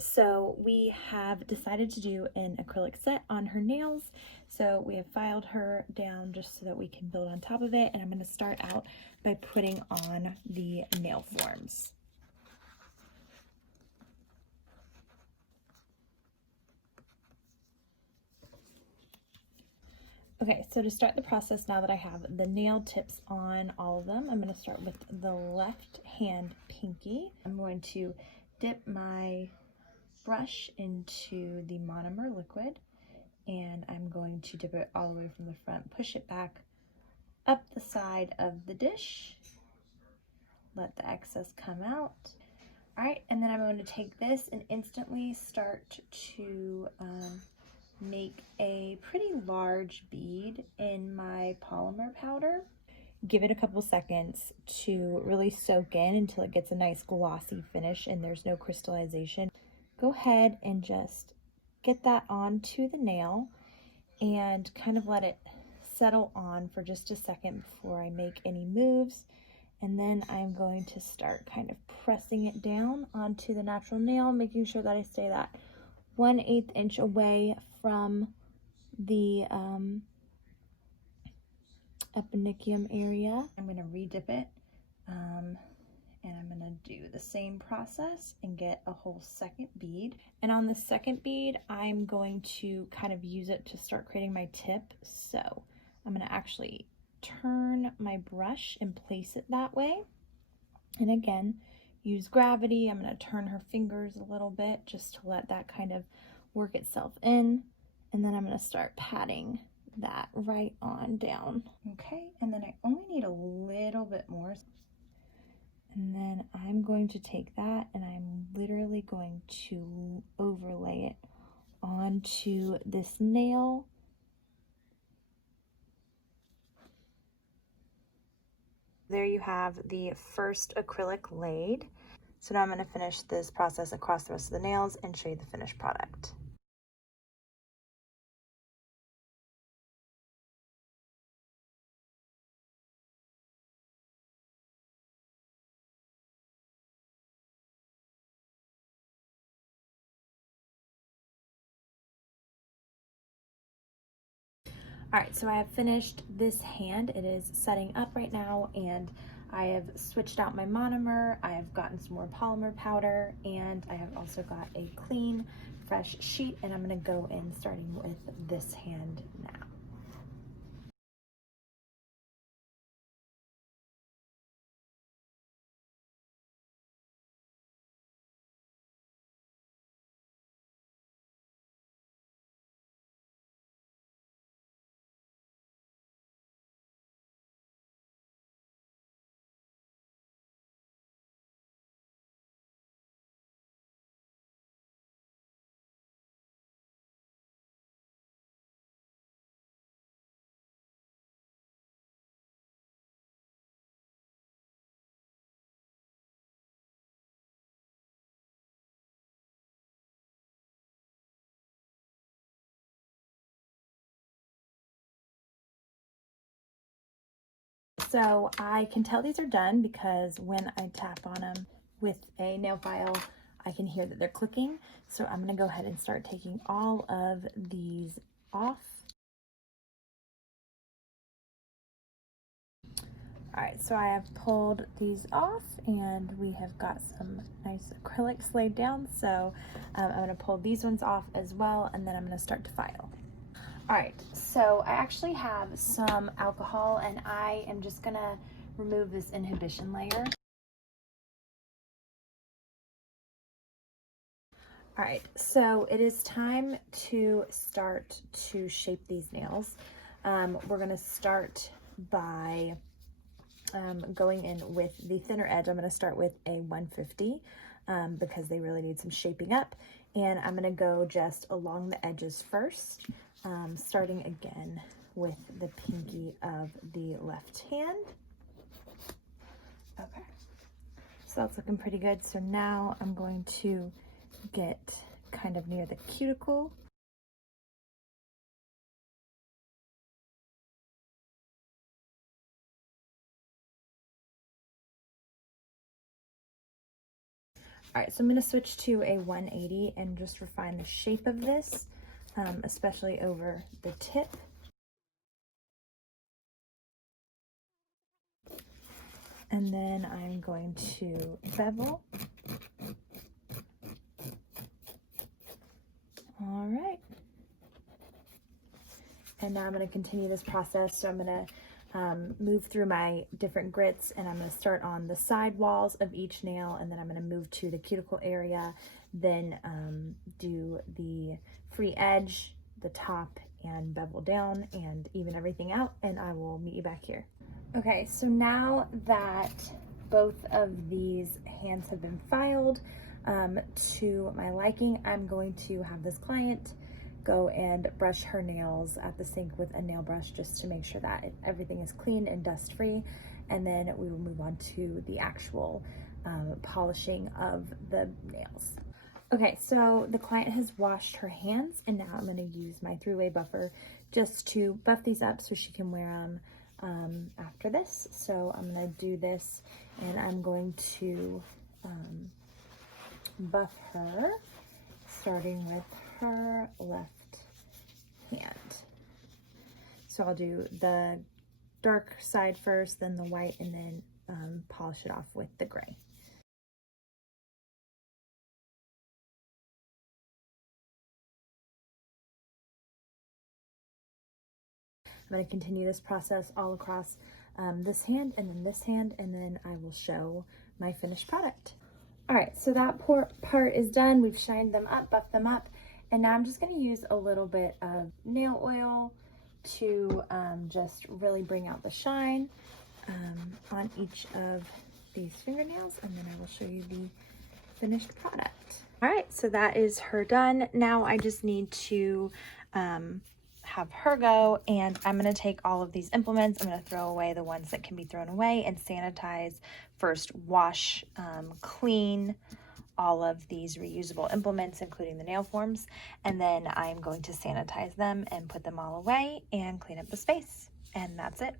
So we have decided to do an acrylic set on her nails. So we have filed her down just so that we can build on top of it. And I'm going to start out by putting on the nail forms. Okay, so to start the process, now that I have the nail tips on all of them, I'm going to start with the left hand pinky. I'm going to dip my brush into the monomer liquid, and I'm going to dip it all the way from the front, push it back up the side of the dish, let the excess come out. All right, and then I'm going to take this and instantly start to make a pretty large bead in my polymer powder. Give it a couple seconds to really soak in until it gets a nice glossy finish and there's no crystallization. Go ahead and just get that onto the nail and kind of let it settle on for just a second before I make any moves. And then I'm going to start kind of pressing it down onto the natural nail, making sure that I stay that 1/8 inch away from the eponychium area. I'm going to redip it and I'm going to do the same process and get a whole second bead. And on the second bead, I'm going to kind of use it to start creating my tip. So I'm going to actually turn my brush and place it that way. And again, use gravity. I'm going to turn her fingers a little bit just to let that kind of work itself in. And then I'm going to start patting that right on down. Okay, and then I only need a little bit more. And then I'm going to take that and I'm literally going to overlay it onto this nail. There you have the first acrylic laid. So now I'm going to finish this process across the rest of the nails and show you the finished product. All right, so I have finished this hand. It is setting up right now, and I have switched out my monomer. I have gotten some more polymer powder, and I have also got a clean, fresh sheet, and I'm gonna go in starting with this hand now. So I can tell these are done because when I tap on them with a nail file, I can hear that they're clicking. So I'm gonna go ahead and start taking all of these off. All right, so I have pulled these off and we have got some nice acrylics laid down. So I'm gonna pull these ones off as well, and then I'm gonna start to file. All right, so I actually have some alcohol and I am just gonna remove this inhibition layer. All right, so it is time to start to shape these nails. We're gonna start by going in with the thinner edge. I'm gonna start with a 150 because they really need some shaping up. And I'm gonna go just along the edges first, starting again with the pinky of the left hand. Okay, so that's looking pretty good. So now I'm going to get kind of near the cuticle. All right, so I'm gonna switch to a 180 and just refine the shape of this, especially over the tip. And then I'm going to bevel. All right. And now I'm going to continue this process. So I'm going to move through my different grits, and I'm going to start on the side walls of each nail, and then I'm going to move to the cuticle area, then do the free edge, the top, and bevel down and even everything out, and I will meet you back here. Okay, so now that both of these hands have been filed to my liking, I'm going to have this client go and brush her nails at the sink with a nail brush just to make sure that everything is clean and dust free, and then we will move on to the actual polishing of the nails. Okay, so the client has washed her hands, and now I'm going to use my 3-way buffer just to buff these up so she can wear them after this. So I'm going to do this, and I'm going to buff her starting with her left hand. So I'll do the dark side first, then the white, and then polish it off with the gray. I'm going to continue this process all across this hand and then this hand, and then I will show my finished product. All right, so that part is done. We've shined them up, buffed them up, and now I'm just going to use a little bit of nail oil to just really bring out the shine on each of these fingernails, and then I will show you the finished product. All right, so that is her done. Now I just need to have her go, and I'm going to take all of these implements. I'm going to throw away the ones that can be thrown away and sanitize. First, wash, clean all of these reusable implements, including the nail forms, and then I'm going to sanitize them and put them all away and clean up the space, and that's it.